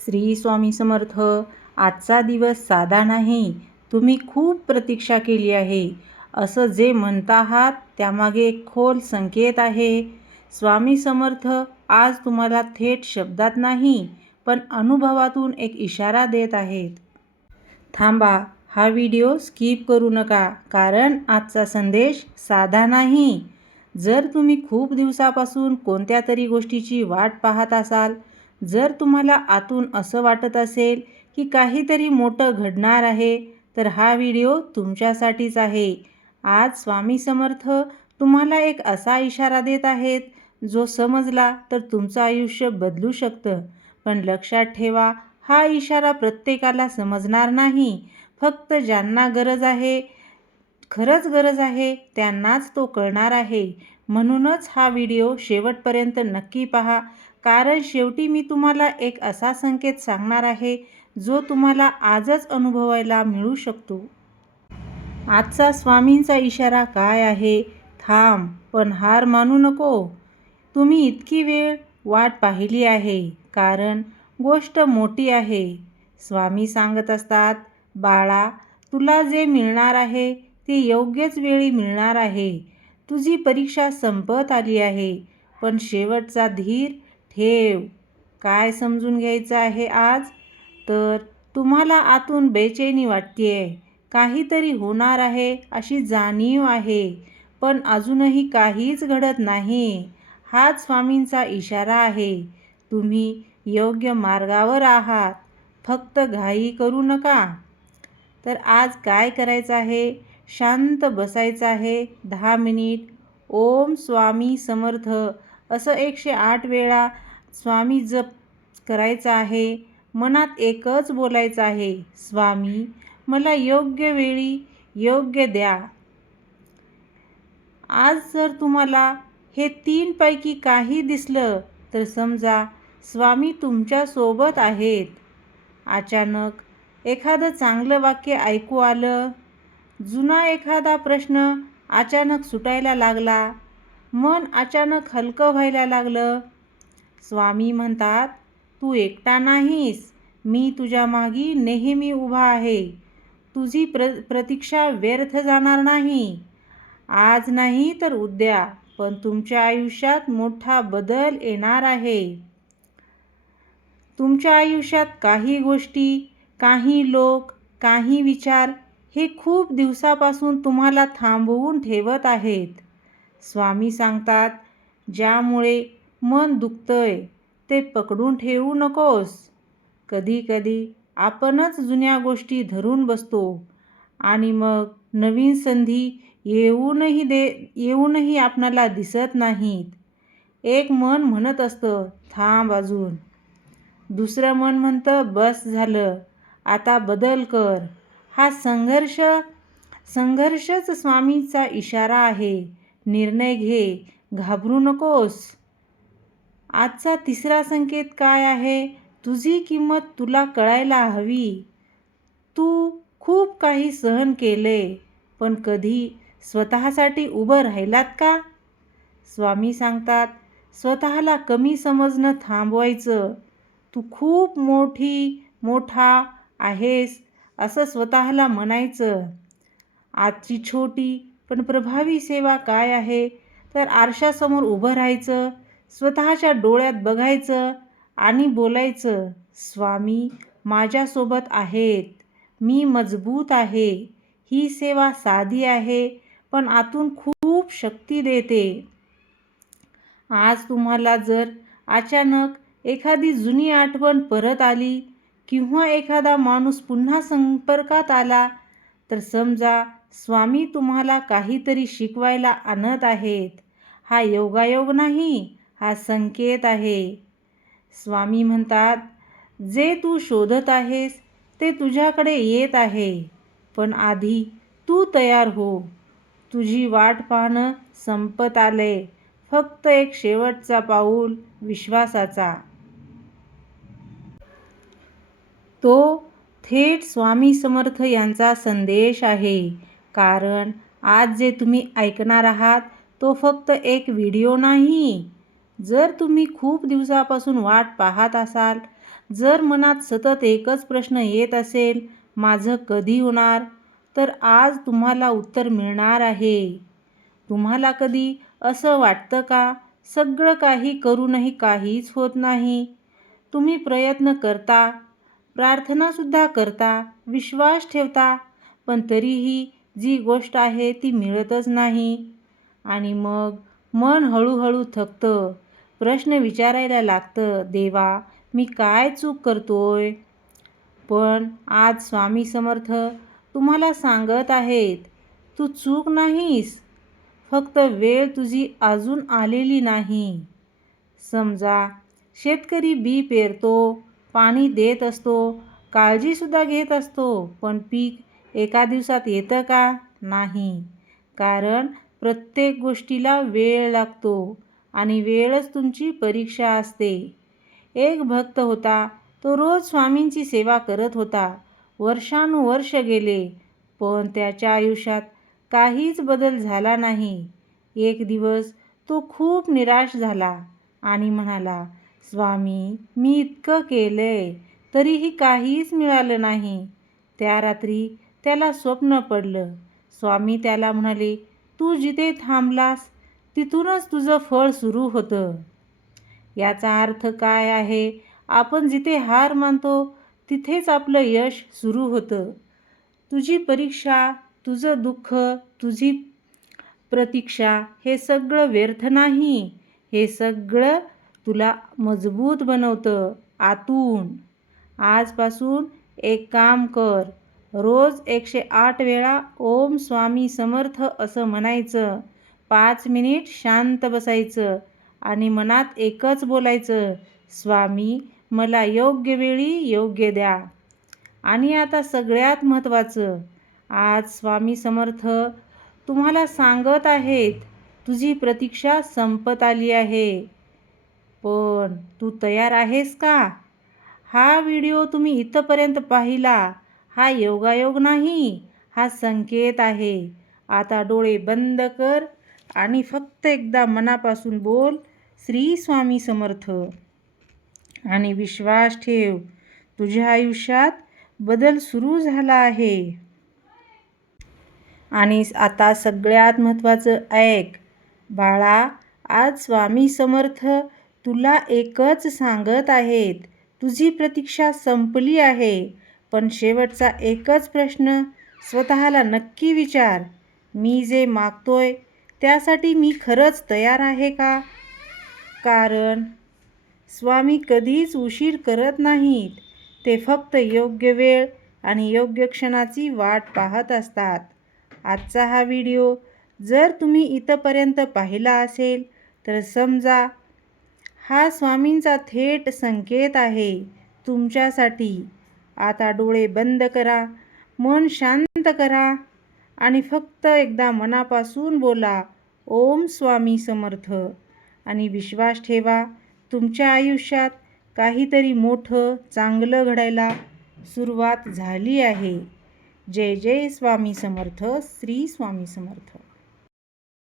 श्री स्वामी समर्थ. आजचा दिवस साधा नाही. तुम्ही खूप प्रतीक्षा केली आहे असं जे म्हणता आहात त्यामागे एक खोल संकेत आहे. स्वामी समर्थ आज तुम्हाला थेट शब्दात नाही पण अनुभवातून एक इशारा देत आहेत. थांबा, हा व्हिडिओ स्किप करू नका, कारण आजचा संदेश साधा नाही. जर तुम्ही खूप दिवसापासून कोणत्या तरी गोष्टीची वाट पाहत असाल, जर तुम्हाला आतून असं वाटत असेल की काहीतरी मोठं घडणार आहे, तर हा व्हिडिओ तुमच्यासाठीच आहे. आज स्वामी समर्थ तुम्हाला एक असा इशारा देत आहेत जो समजला तर तुमचं आयुष्य बदलू शकतं. पण लक्षात ठेवा, हा इशारा प्रत्येकाला समजणार नाही. फक्त ज्यांना गरज आहे, खरंच गरज आहे, त्यांनाच तो कळणार आहे. म्हणूनच हा व्हिडिओ शेवटपर्यंत नक्की पहा, कारण शेवटी मी तुम्हाला एक असा संकेत सांगणार आहे जो तुम्हाला आजच अनुभवायला मिळू शकतो. आजचा स्वामींचा इशारा काय आहे? थांब, पण हार मानू नको. तुम्ही इतकी वेळ वाट पाहिली आहे, कारण गोष्ट मोठी आहे. स्वामी सांगत असतात, बाळा, तुला जे मिळणार आहे ते योग्यच वेळी मिळणार आहे. तुझी परीक्षा संपत आली आहे, पण शेवटचा धीर ठेव. काय समजून घ्यायचं आहे आज? तर तुम्हाला आतून बेचैनी वाटतेय, काहीतरी होणार आहे अशी जाणीव आहे, पण अजूनही काहीच घडत नाही. हाच स्वामींचा इशारा आहे. तुम्ही योग्य मार्गावर आहात, फक्त घाई करू नका. तर आज काय करायचं आहे? शांत बसायचं आहे. 10 मिनिट ओम स्वामी समर्थ असं 108 वेळा स्वामी जप करायचा आहे. मनात एकच बोलायचं आहे, स्वामी, मला योग्य वेळी योग्य द्या. आज जर तुम्हाला हे 3 पैकी काही दिसलं तर समजा स्वामी तुमच्या सोबत आहेत. अचानक एखादं चांगलं वाक्य ऐकू आलं, जुना एखादा प्रश्न अचानक सुटायला लागला, मन अचानक हलकं व्हायला लागलं. स्वामी म्हणतात, तू एकटा नाहीस, मी तुझ्या मागे नेहमी उभा आहे. तुझी प्रतीक्षा व्यर्थ जाणार नाही. आज नाही तर उद्या, पण तुमच्या आयुष्यात मोठा बदल येणार आहे. तुमच्या आयुष्यात काही गोष्टी, काही लोक, काही विचार हे खूप दिवसापासून तुम्हाला थांबवून ठेवत आहेत. स्वामी सांगतात, ज्यामुळे मन दुखतंय ते पकडून ठेवू नकोस. कधी-कधी आपणच जुन्या गोष्टी धरून बसतो आणि मग नवीन संधी येऊनही आपणाला दिसत नाहीत. एक मन म्हणत असतं, थांब अजून. दुसरं मन म्हणतं, बस झालं, आता बदल कर. हा संघर्षच स्वामींचा इशारा आहे. निर्णय घे, घाबरू नकोस. आजचा तिसरा संकेत काय आहे? तुझी किंमत तुला कळायला हवी. तू खूप काही सहन केले, पण कधी स्वतःसाठी उभं राहिलात का? स्वामी सांगतात, स्वतःला कमी समजणं थांबवायचं. तू खूप मोठा आहेस असं स्वतःला म्हणायचं. आजची छोटी पण प्रभावी सेवा काय आहे? तर आरशासमोर उभं राहायचं, स्वतःच्या डोळ्यात बघायचं आणि बोलायचं, स्वामी, माझ्यासोबत आहेत, मी मजबूत आहे. ही सेवा साधी आहे, पण आतून खूप शक्ती देते. आज तुम्हाला जर अचानक एखादी जुनी आठवण परत आली किंवा एखादा माणूस पुन्हा संपर्कात आला, तर समजा स्वामी तुम्हाला काहीतरी शिकवायला आणत आहेत. हा योगायोग नाही, हा संकेत आहे. स्वामी म्हणतात, जे तू शोधत आहेस ते तुझ्याकडे येत आहे, पण आधी तू तयार हो. तुझी वाट पाहणं संपत आलंय. फक्त एक शेवटचा पाऊल विश्वासाचा. तो थेट स्वामी समर्थ यांचा संदेश आहे. कारण आज जे तुम्ही ऐकणार आहात तो फक्त एक व्हिडिओ नाही. जर तुम्ही खूप दिवसापासून वाट पाहत असाल, जर मनात सतत एकच प्रश्न येत असेल, माझं कधी होणार, तर आज तुम्हाला उत्तर मिळणार आहे. तुम्हाला कधी असं वाटतं का, सगळं काही करूनही काहीच होत नाही? तुम्ही प्रयत्न करता, प्रार्थनासुद्धा करता, विश्वास ठेवता, पण तरीही जी गोष्ट आहे ती मिळतच नाही. आणि मग मन हळूहळू थकतं. प्रश्न विचारायला लागतं, देवा, मी काय चूक करतोय? पण आज स्वामी समर्थ तुम्हाला सांगत आहेत, तू चूक नाहीस, फक्त वेळ तुझी अजून आलेली नाही. समजा शेतकरी बी पेरतो, पाणी देत असतो, काळजीसुद्धा घेत असतो, पण पीक एका दिवसात येतं का? नाही. कारण प्रत्येक गोष्टीला वेळ लागतो आणि वेळच तुमची परीक्षा असते. एक भक्त होता, तो रोज स्वामींची सेवा करत होता. वर्षानुवर्ष गेले, पण त्याच्या आयुष्यात काहीच बदल झाला नाही. एक दिवस तो खूप निराश झाला आणि म्हणाला, स्वामी, मी इतकं केलंय, तरीही काहीच मिळालं नाही. त्या रात्री त्याला स्वप्न पडलं. स्वामी त्याला म्हणाले, तू जिथे थांबलास तिथूनच तुझं फळ सुरू होतं. याचा अर्थ काय आहे? आपण जिथे हार मानतो तिथेच आपलं यश सुरू होतं. तुझी परीक्षा, तुझं दुःख, तुझी प्रतीक्षा हे सगळं व्यर्थ नाही. हे सगळं तुला मजबूत बनवतं आतून. आजपासून एक काम कर. रोज 108 वेळा ओम स्वामी समर्थ असं म्हणायचं. 5 मिनिट शांत बसायचं आणि मनात एकच बोलायचं, स्वामी, मला योग्य वेळी योग्य द्या. आणि आता सगळ्यात महत्त्वाचं, आज स्वामी समर्थ तुम्हाला सांगत आहेत, तुझी प्रतीक्षा संपत आली आहे. पण तू तयार आहेस का? हा व्हिडिओ तुम्ही इथंपर्यंत पाहिला, हा योगायोग नाही, हा संकेत आहे. आता डोळे बंद कर आणि फक्त एकदा मनापासून बोल, श्री स्वामी समर्थ, आणि विश्वास ठेव, तुझ्या आयुष्यात बदल सुरू झाला आहे. आणि आता सगळ्यात महत्त्वाचं ऐक, बाळा, आज स्वामी समर्थ तुला एकच सांगत आहेत, तुझी प्रतीक्षा संपली आहे. पण शेवटचा एकच प्रश्न स्वतःला नक्की विचार, मी जे मागतोय त्यासाठी मी खरंच तयार आहे का? कारण स्वामी कधीच उशीर करत नाहीत. ते फक्त योग्य वेळ आणि योग्य क्षणाची वाट पाहत असतात. आजचा हा व्हिडिओ जर तुम्ही इथंपर्यंत पाहिला असेल, तर समजा हा स्वामींचा थेट संकेत आहे तुमच्यासाठी. आता डोळे बंद करा, मन शांत करा आणि फक्त एकदा मनापासून बोला, ओम स्वामी समर्थ, आणि विश्वास ठेवा, तुमच्या आयुष्यात काहीतरी मोठं चांगलं घडायला सुरुवात झाली आहे. जय जय स्वामी समर्थ, श्री स्वामी समर्थ.